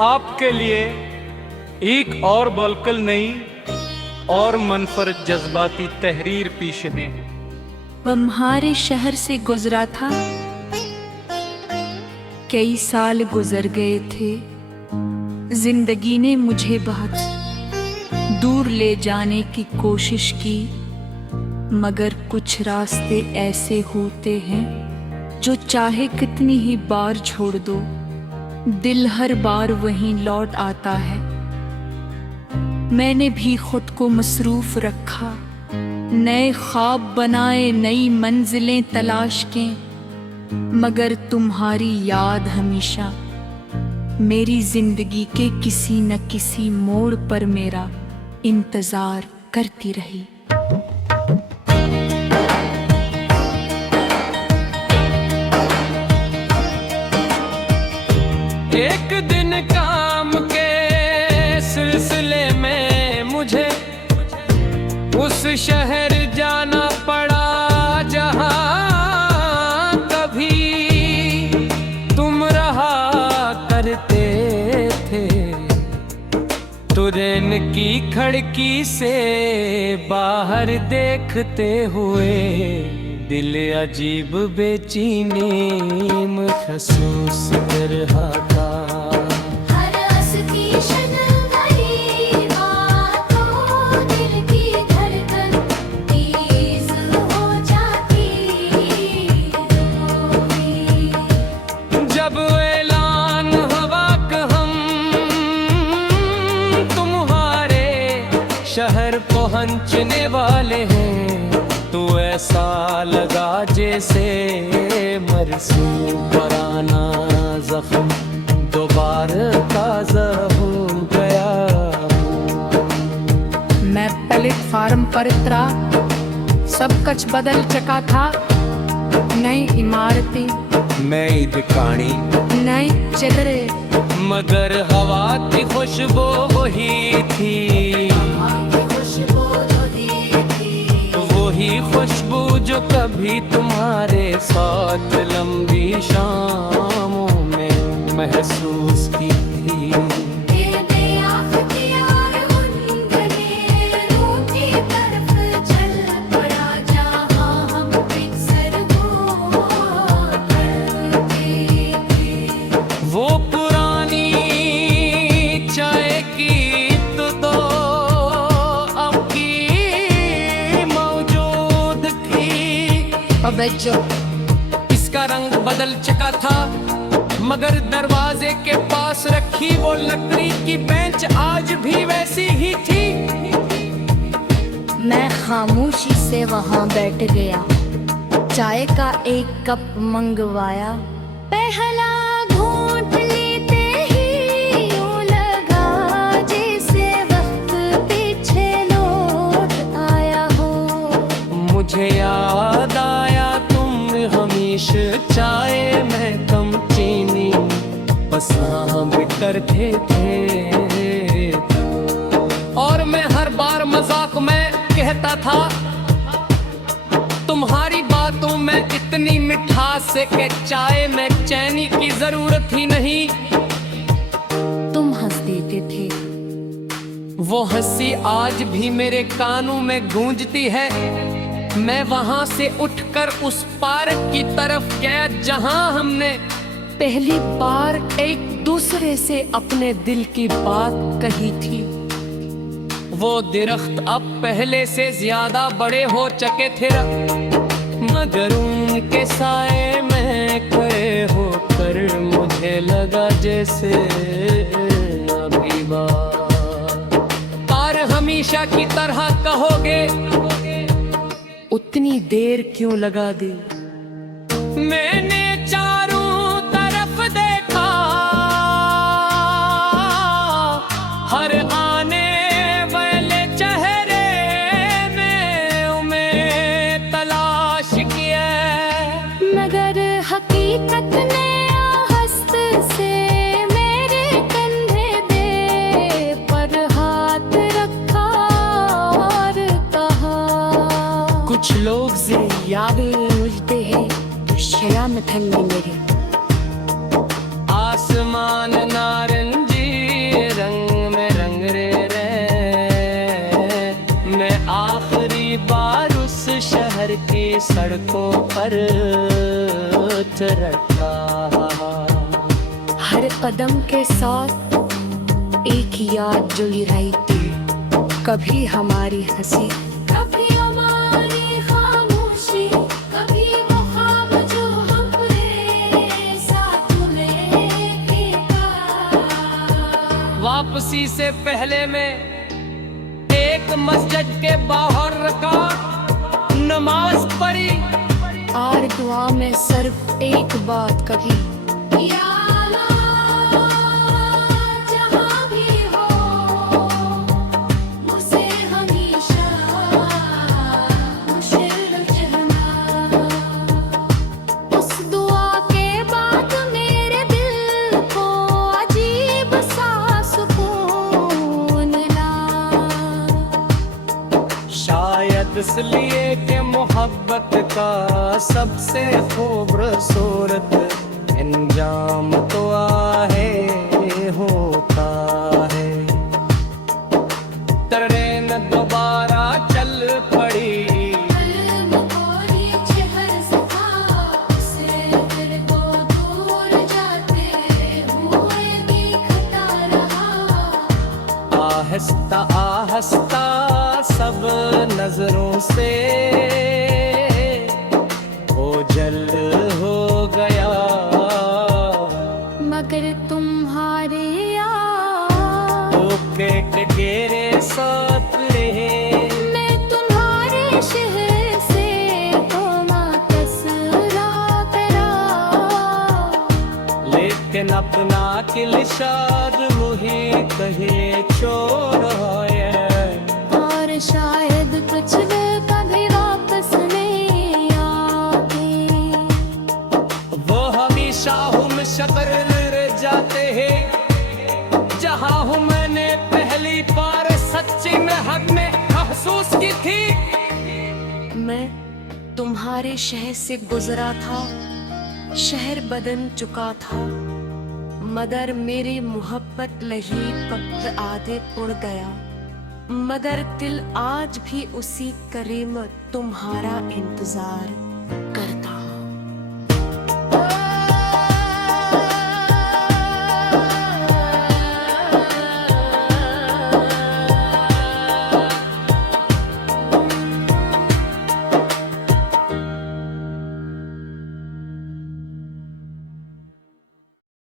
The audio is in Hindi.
आपके लिए एक और बॉलकल नहीं और मनफरद जज्बाती तहरीर पेश है। बम्हारे शहर से गुजरा था, कई साल गुजर गए थे। जिंदगी ने मुझे बहुत दूर ले जाने की कोशिश की, मगर कुछ रास्ते ऐसे होते हैं जो चाहे कितनी ही बार छोड़ दो, दिल हर बार वहीं लौट आता है। मैंने भी खुद को मसरूफ रखा, नए ख्वाब बनाए, नई मंजिलें तलाश के, मगर तुम्हारी याद हमेशा मेरी जिंदगी के किसी न किसी मोड़ पर मेरा इंतजार करती रही। एक दिन काम के सिलसिले में मुझे उस शहर जाना पड़ा जहां कभी तुम रहा करते थे। ट्रेन की खिड़की से बाहर देखते हुए दिल अजीब बेचैनी महसूस कर रहा था। हर हंसती क्षण भरी बातों, दिल की धड़कन तेज हो जाती रोई। जब ऐलान हुआ कि हम तुम्हारे शहर पहुंचने वाले हैं, तो ऐसा लगा जैसे मरसूम पुराना जख्म दोबारा ताज़ा हो गया। मैं प्लेटफार्म पर उतरा, सब कुछ बदल चुका था। नई इमारतें, नई दुकानी, नए चेहरे, मगर हवा की खुशबू वही थी। वही खुशबू जो कभी तुम्हारे साथ लंबी शामों में महसूस की थी। वो पुरानी चाय की तो दो अब की मौजूद थी। अबे जो इसका रंग बदल चुका था, मगर दरवाजे के पास रखी वो लकड़ी की बेंच आज भी वैसी ही थी। मैं खामोशी से वहां बैठ गया, चाय का एक कप मंगवाया। पहला घूंट लेते ही यूं लगा जैसे वक्त पीछे लौट आया हो। मुझे याद आया तुम हमेशा चाय में कम चीनी पसंद करते थे, और मैं हर बार मजाक में कहता था तुम्हारी बातों में इतनी मिठास है कि चाय में चैनी की जरूरत ही नहीं। तुम हंस देते थे, वो हंसी आज भी मेरे कानों में गूंजती है। मैं वहां से उठकर उस पार्क की तरफ गया जहां हमने पहली बार एक दूसरे से अपने दिल की बात कही थी। वो दरख्त अब पहले से ज्यादा बड़े हो चुके थे, मगर उनके साए में खड़े होकर मुझे लगा जैसे अभी बात। पर हमेशा की तरह कहोगे उतनी देर क्यों लगा दी। मैंने चारों तरफ देखा, हर आने वाले चेहरे में उन्हें तलाश किया, मगर हकीकत ने हस्त से मेरे कंधे दे पर हाथ रखा और कहा। कुछ लोग यादें मुझते हैं तो शया में थलने मेरी। आसमान नारंगी सड़कों पर रखा। हर कदम के साथ एक याद जुड़ी रही थी, कभी हमारी हंसी, कभी हमारी खामोशी, कभी वो ख्वाब जो हमने साथ में देखा। वापसी से पहले मैं एक मस्जिद के बाहर रखा, नमाज पढ़ी और दुआ में सिर्फ एक बात कही, या अल्लाह, जहाँ भी हो मुझसे हमेशा मुश्किल चलना। उस दुआ के बाद मेरे दिल को अजीब सा सुकून मिला। शायद इसलिए कि मोहब्बत का सबसे खूबसूरत इंजाम तो आहे होता है। ट्रेन दोबारा चल पड़ी, आहिस्ता आहिस्ता सब नजरों से ओझल हो गया। मगर तुम्हारे यार ओके टेरे साथ ले, मैं तुम्हारे शहर से तो मातसरा करा। लेकिन अपना किलशाद मुही कहे छोड़ है, और शायद कुछ दिल कभी वापस नहीं आते। वो हमेशा हम शक्र रह जाते हैं जहाँ हूँ मैंने पहली बार सच्ची में हक में महसूस की थी। मैं तुम्हारे शहर से गुजरा था, शहर बदल चुका था, मगर मेरी मोहब्बत लही वक्त आधे उड़ गया। मगर दिल आज भी उसी करीब तुम्हारा इंतजार